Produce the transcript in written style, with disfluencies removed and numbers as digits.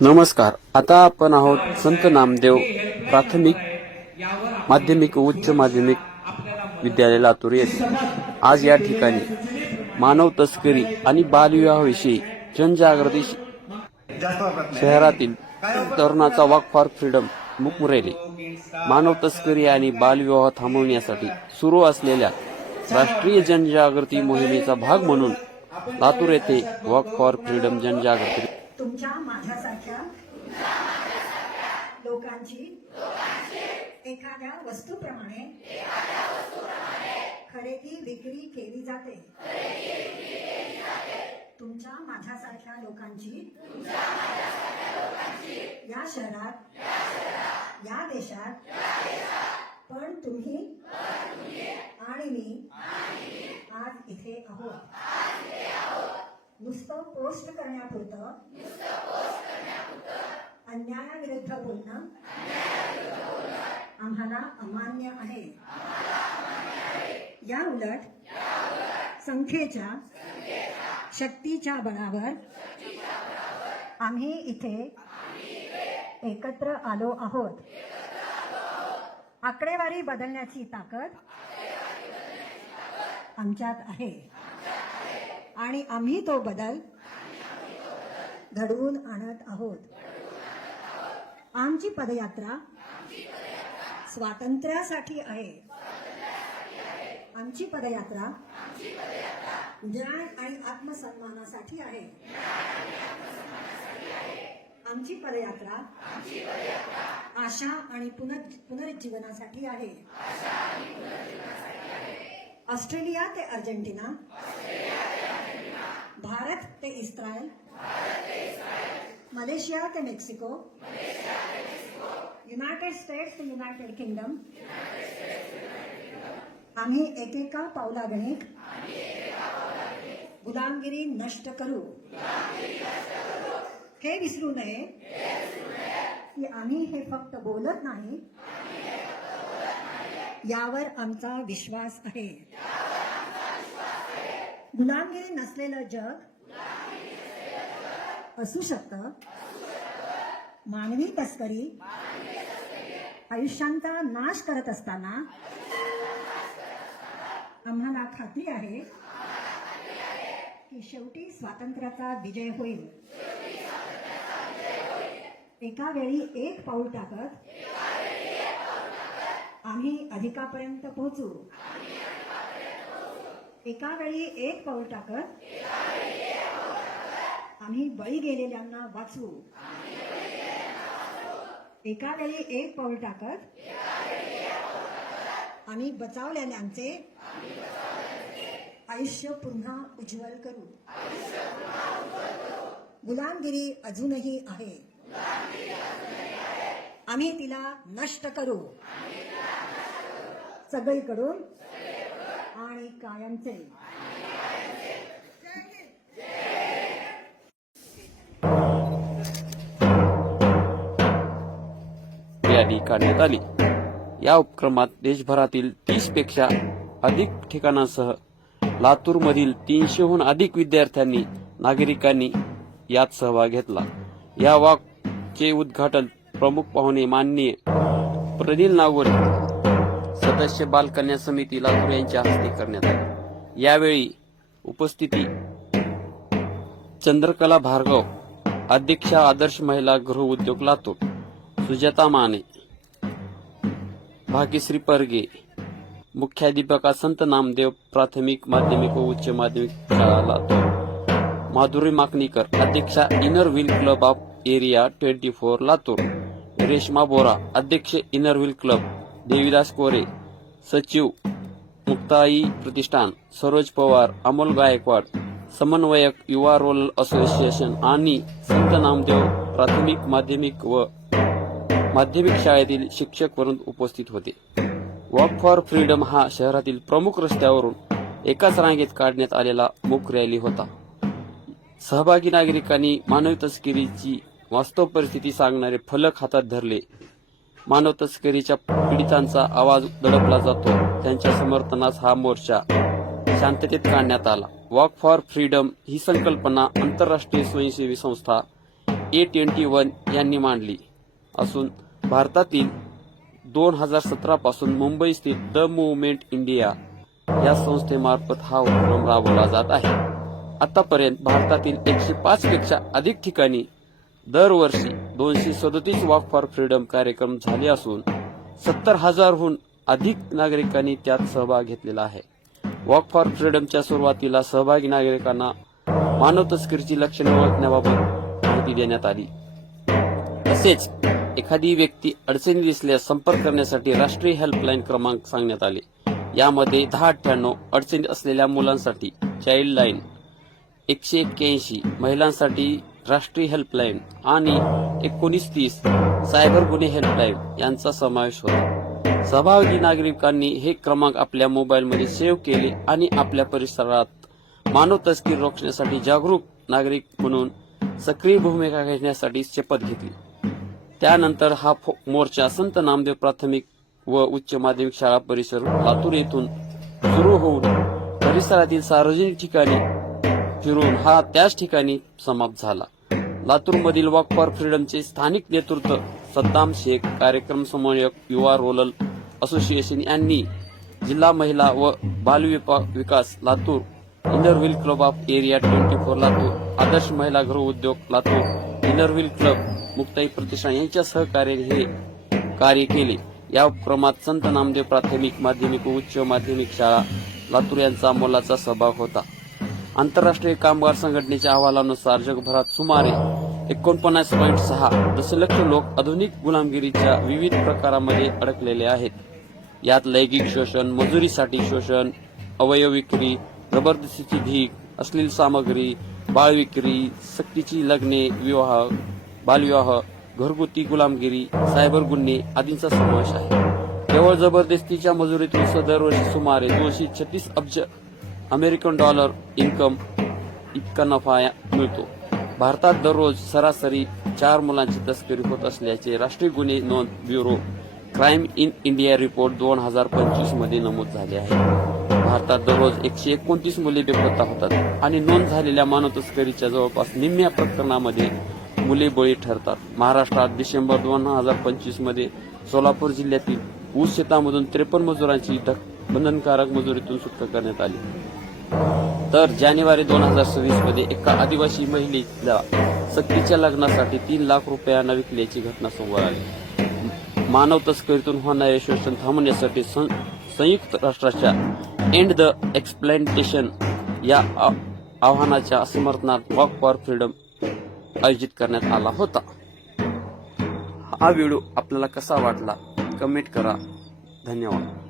नमस्कार. आता आपण आहोत संत नामदेव प्राथमिक माध्यमिक व उच्च माध्यमिक विद्यालय लातूर येथे. आज या ठिकाणी मानव तस्करी आणि बालविवाहाविषयी जनजागृती शहरातील तरुणाचा वॉक फॉर फ्रीडम मूक रॅली. मानव तस्करी आणि बालविवाह थांबवण्यासाठी सुरू असलेल्या राष्ट्रीय जनजागृती मोहिमेचा भाग म्हणून लातूर येथे वॉक फॉर फ्रीडम जनजागृती. तुमच्या माझ्यासारख्या लोकांची एखाद्या वस्तूप्रमाणे खरेदी विक्री केली जाते. तुमच्या माझ्यासारख्या लोकांची या शहरात या देशात पण तुम्ही आणि मी आज इथे आहोत. नुसतं पोस्ट करण्यापुरतं अन्यायाविरुद्ध बोलणं आम्हाला अमान्य आहे. या उलट संख्येच्या शक्तीच्या बळावर आम्ही इथे एकत्र आलो आहोत. आकडेवारी बदलण्याची ताकद आमच्यात आहे आणि आम्ही तो बदल घडवून आणत आहोत. आमची पदयात्रा स्वातंत्र्यासाठी आहे. आमची पदयात्रा न्याय आणि आत्मसन्मानासाठी आहे. आमची पदयात्रा आशा आणि पुनरुज्जीवनासाठी आहे. ऑस्ट्रेलिया ते अर्जेंटिना, भारत ते इस्रायल, मलेशिया ते मेक्सिको, युनायटेड स्टेट्स ते युनायटेड किंगडम, आम्ही एकेका पावलागणिक गुलामगिरी नष्ट करू. हे विसरू नये की आम्ही हे फक्त बोलत नाही, यावर आमचा विश्वास आहे. गुलामगिरी नसलेलं जग असू शकतं. मानवी तस्करी आयुष्यांचा नाश करत असताना आम्हाला खात्री आहे की शेवटी स्वातंत्र्याचा विजय होईल. एका वेळी एक पाऊल टाकत आम्ही अधिकापर्यंत पोहोचू. एका वेळी एक पाऊल टाकत आम्ही बळी गेलेल्यांना वाचवू. एका वेळी एक पाऊल टाकत आम्ही बचावलेल्यांचे आयुष्य पुन्हा उज्ज्वल करू. गुलामगिरी अजूनही आहे. आम्ही तिला नष्ट करू, सगळीकडून आणि कायमचे. रॅली काढण्यात आली. या उपक्रमात देशभरातील 30 पेक्षा अधिक ठिकाणांसह लातूरमधील 300हून अधिक विद्यार्थ्यांनी नागरिकांनी यात सहभाग घेतला. या वॉकचे उद्घाटन प्रमुख पाहुणे माननीय प्रनिल नागोरे, सदस्य बाल कल्याण समिती लातूर यांच्या हस्ते करण्यात आले. यावेळी उपस्थिती चंद्रकला भार्गव, अध्यक्षा आदर्श महिला गृह उद्योग लातूर, सुजाता माने, भाग्यश्री परगे, मुख्याध्यापिका संत नामदेव प्राथमिक माध्यमिक व उच्च माध्यमिक शाळा लातूर, माधुरी माकणीकर, अध्यक्षा inner wheel club of area 24 Latur, Reshma Bora, अध्यक्ष inner wheel club, Devidas Kore, सचिव मुक्ताई प्रतिष्ठान, सरोज पवार, अमोल गायकवाड, समन्वयक युवा रोल असोसिएशन आणि संत नामदेव प्राथमिक माध्यमिक व माध्यमिक शाळेतील शिक्षक वरून उपस्थित होते. वॉक फॉर फ्रीडम हा शहरातील प्रमुख रस्त्यावरून एकाच रांगेत काढण्यात आलेला मूक रॅली होता. सहभागी नागरिकांनी मानवी तस्करीची वास्तव परिस्थिती सांगणारे फलक हातात धरले. मानव तस्करीच्या पीडितांचा आवाज दडपला जातो, त्यांच्या समर्थनास हा मोर्चा शांततेत काढण्यात आला. वॉक फॉर फ्रीडम ही संकल्पना आंतरराष्ट्रीय स्वयंसेवी संस्था A21 यांनी मांडली असून भारतातील 2017 पासून मुंबई स्थित द मूव्हमेंट इंडिया या संस्थेमार्फत हा उपक्रम राबवला जात आहे. आतापर्यंत भारतातील 105 पेक्षा अधिक ठिकाणी दरवर्षी 237 वॉक फॉर फ्रीडम कार्यक्रम झाले असून 70,000हून अधिक नागरिकांनी त्यात सहभाग घेतलेला आहे. वॉक फॉर फ्रीडमच्या सुरुवातीला सहभागी नागरिकांना मानव तस्करीची लक्षणे ओळखण्याबाबत माहिती देण्यात आली. तसेच एखादी व्यक्ती अडचणी दिसल्यास संपर्क करण्यासाठी राष्ट्रीय हेल्पलाईन क्रमांक सांगण्यात आले. यामध्ये 1098 अडचणीत असलेल्या मुलांसाठी चाइल्ड लाईन, 181 महिलांसाठी राष्ट्रीय हेल्पलाईन आणि 1930 सायबर गुन्हे हेल्पलाईन यांचा समावेश होता. सहभागी नागरिकांनी हे क्रमांक आपल्या मोबाईलमध्ये सेव्ह केले आणि आपल्या परिसरात मानव तस्करी रोखण्यासाठी जागरूक नागरिक म्हणून सक्रिय भूमिका घेण्यासाठी शपथ घेतली. त्यानंतर हा मोर्चा संत नामदेव प्राथमिक व उच्च माध्यमिक शाळा परिसर लातूर येथून सुरू होऊन परिसरातील सार्वजनिक ठिकाणी फिरून हा त्याच ठिकाणी समाप्त झाला. लातूरमधील वॉक फॉर फ्रीडमचे स्थानिक नेतृत्व सद्दाम शेख, कार्यक्रम समन्वयक युवा रोलल असोसिएशन यांनी जिल्हा महिला व बाल विकास Latur, inner wheel club of area 24 Latur, आदर्श महिला गृह उद्योग Latur, inner wheel club, Muktai Pratishthan यांच्या सहकार्याने हे कार्य केले. या उपक्रमात संत नामदेव प्राथमिक, माध्यमिक व उच्च माध्यमिक शाळा लातूर यांचा मोलाचा सहभाग होता. आंतरराष्ट्रीय कामगार संघटनेच्या अहवालानुसार जगभरात सुमारे 49.6 दशलक्ष लोक आधुनिक गुलामगिरीच्या विविध प्रकारांमध्ये अडकलेले आहेत. यात लैंगिक शोषण, मजुरीसाठी शोषण, अवयव विक्री, जबरदस्तीची भीक, अश्लील सामग्री, बाळ विक्री, सक्तीची लग्ने, विवाह, बालविवाह, घरगुती गुलामगिरी, सायबर गुन्हे आदींचा समावेश आहे. केवळ जबरदस्तीच्या मजुरीतून दरवर्षी सुमारे 236 अब्ज अमेरिकन डॉलर इन्कम इतका नफा मिळतो. भारतात दररोज सरासरी 4 मुलांची तस्करी होत असल्याचे राष्ट्रीय गुन्हे नोंद bureau crime in India report 2025 मध्ये नमूद झाले आहे. भारतात दररोज 129 मुले बेपत्ता होतात आणि नोंद झालेल्या मानव तस्करीच्या जवळपास निम्म्या प्रकरणामध्ये मुले बळी ठरतात. महाराष्ट्रात डिसेंबर 2025 मध्ये सोलापूर जिल्ह्यातील ऊस शेतामधून 53 मजुरांची बंधनकारक मजुरीतून सुटका करण्यात आली. तर जानेवारी 2026 मध्ये एका आदिवासी महिलेला सक्तीच्या लग्नासाठी 3 लाख रुपयांना विकल्याची घटना समोर आली. मानव तस्करीतून होणारे शोषण थांबवण्यासाठी संयुक्त राष्ट्राच्या एंड द एक्सप्लॉयटेशन या आव्हानाच्या समर्थनात वॉक फॉर फ्रीडम आयोजित करण्यात आला होता. हा व्हिडिओ आपल्याला कसा वाटला कमेंट करा. धन्यवाद.